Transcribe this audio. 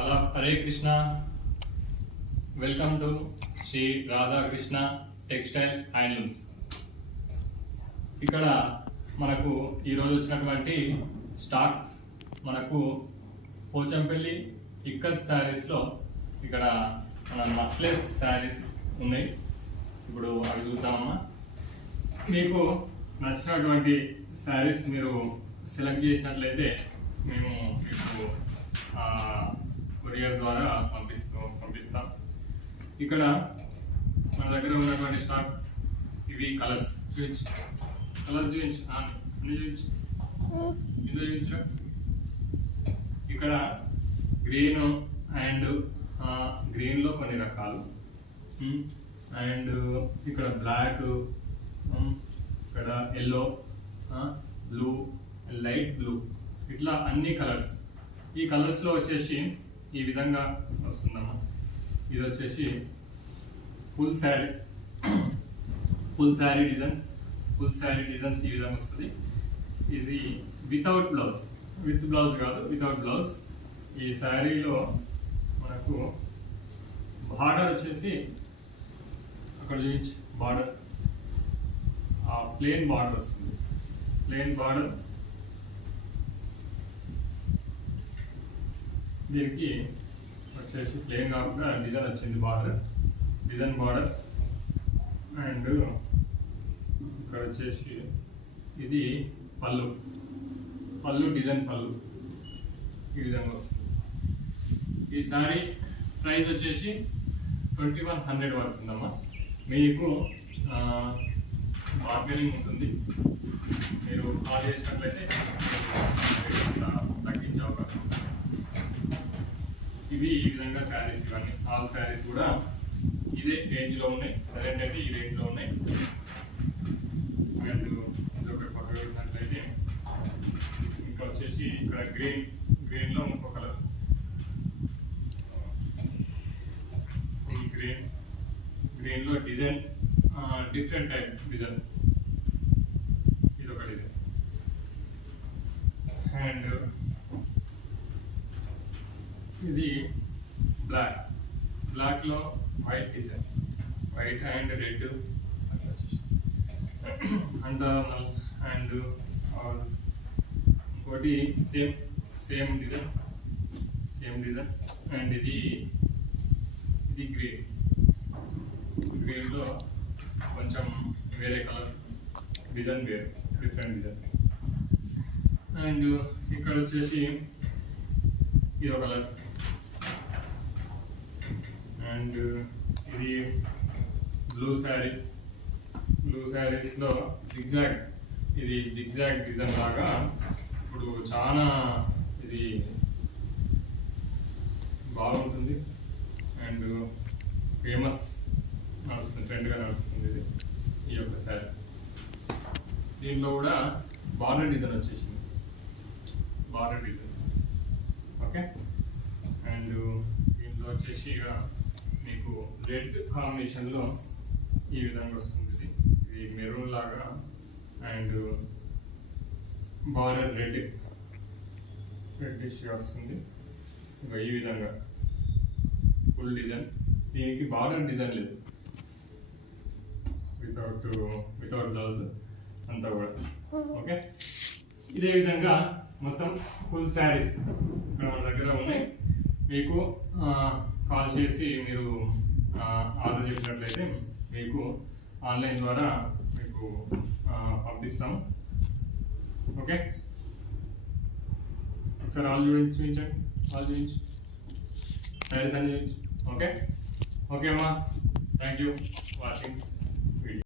అలా Hare Krishna. Welcome to Sri Radhakrishna textile handlooms. ఇక్కడ మనకు ఈరోజు వచ్చినటువంటి స్టాక్స్ మనకు పోచంపల్లి ఇక్కత్ శారీస్లో ఇక్కడ మన మస్లెస్ శారీస్ ఉన్నాయి. ఇప్పుడు అవి చూద్దామమ్మా. మీకు నచ్చినటువంటి శారీస్ మీరు సెలెక్ట్ చేసినట్లయితే మేము మీకు కొరియర్ ద్వారా పంపిస్తాం. ఇక్కడ మన దగ్గర ఉన్నటువంటి స్టాక్ ఇవి కలర్స్ చూపించు అన్ని చూపించు ఇందులో చూపించు. ఇక్కడ గ్రీన్ అండ్ గ్రీన్లో కొన్ని రకాలు అండ్ ఇక్కడ బ్లాక్, ఇక్కడ ఎల్లో, బ్లూ, లైట్ బ్లూ, ఇట్లా అన్ని కలర్స్. ఈ కలర్స్లో వచ్చేసి ఈ విధంగా వస్తుందమ్మా. ఇది వచ్చేసి ఫుల్ శారీ డిజైన్స్ ఈ విధంగా వస్తుంది. ఇది వితౌట్ బ్లౌజ్, విత్ బ్లౌజ్ కాదు, వితౌట్ బ్లౌజ్. ఈ శారీలో మనకు బార్డర్ వచ్చేసి అక్కడ చూపించి బార్డర్ ప్లెయిన్ బార్డర్ వస్తుంది. ప్లెయిన్ బార్డర్, దీనికి వచ్చేసి ప్లెయిన్ కాకుండా డిజైన్ వచ్చింది, డిజైన్ బార్డర్. అండ్ ఇక్కడ వచ్చేసి ఇది పళ్ళు డిజైన్ పళ్ళు ఈ విధంగా వస్తుంది. ఈ సారీ ప్రైస్ వచ్చేసి 2100 పడుతుందమ్మా. మీకు బార్గెనింగ్ ఉంటుంది. మీరు కాల్ చేసినట్లయితే తగ్గించే అవకాశం ఉంటుంది. ఇవి ఈ విధంగా శారీస్, ఇవన్నీ ఆల్ శారీస్ కూడా ఇదే రేంజ్లో ఉన్నాయి. ప్రజెంట్ అయితే ఈ రేంజ్లో ఉన్నాయి. అండ్ ఇదొక పక్క పెట్టినట్లయితే ఇంకా వచ్చేసి ఇక్కడ గ్రీన్లో ఇంకో కలర్, ఫుల్ గ్రీన్లో డిజైన్, డిఫరెంట్ టైప్ డిజైన్, ఇదొక డిజైన్. అండ్ ఇది బ్లాక్లో white design, white and red అట్లా వచ్చేసి. అండ్ ఇంకోటి సేమ్ డిజైన్. అండ్ ఇది గ్రీన్లో కొంచెం వేరే కలర్ డిజైన్, వేరే డిఫరెంట్ డిజైన్. అండ్ ఇక్కడ వచ్చేసి ఇదో కలర్. అండ్ ఇది బ్లూ శారీస్లో ఇది జిగ్జాగ్ డిజైన్ లాగా ఇప్పుడు చాలా ఇది బాగుంటుంది అండ్ ఫేమస్ నడుస్తుంది, ట్రెండ్గా నడుస్తుంది ఇది ఈ యొక్క శారీ. దీంట్లో కూడా బార్డర్ డిజైన్ వచ్చేసింది, ఓకే. అండ్ దీంట్లో వచ్చేసి మీకు రెడ్ కాంబినేషన్లో ఈ విధంగా వస్తుంది. ఇది మెరూన్ లాగా అండ్ బార్డర్ రెడ్డిష్గా వస్తుంది. ఇంకా ఈ విధంగా ఫుల్ డిజైన్. దీనికి బార్డర్ డిజైన్ లేదు, వితౌట్ బ్లౌజ్ అంతా కూడా, ఓకే. ఇదే విధంగా మొత్తం ఫుల్ శారీస్ ఇక్కడ మన దగ్గర ఉన్నాయి. మీకు కాల్ చేసి మీరు ఆర్డర్ చేసినట్లయితే మీకు ఆన్లైన్ ద్వారా మీకు పంపిస్తాము, ఓకే. ఒకసారి ఆల్ చూపించండి, శారీస్ అని చూపించు, ఓకే అమ్మా. Thank you watching.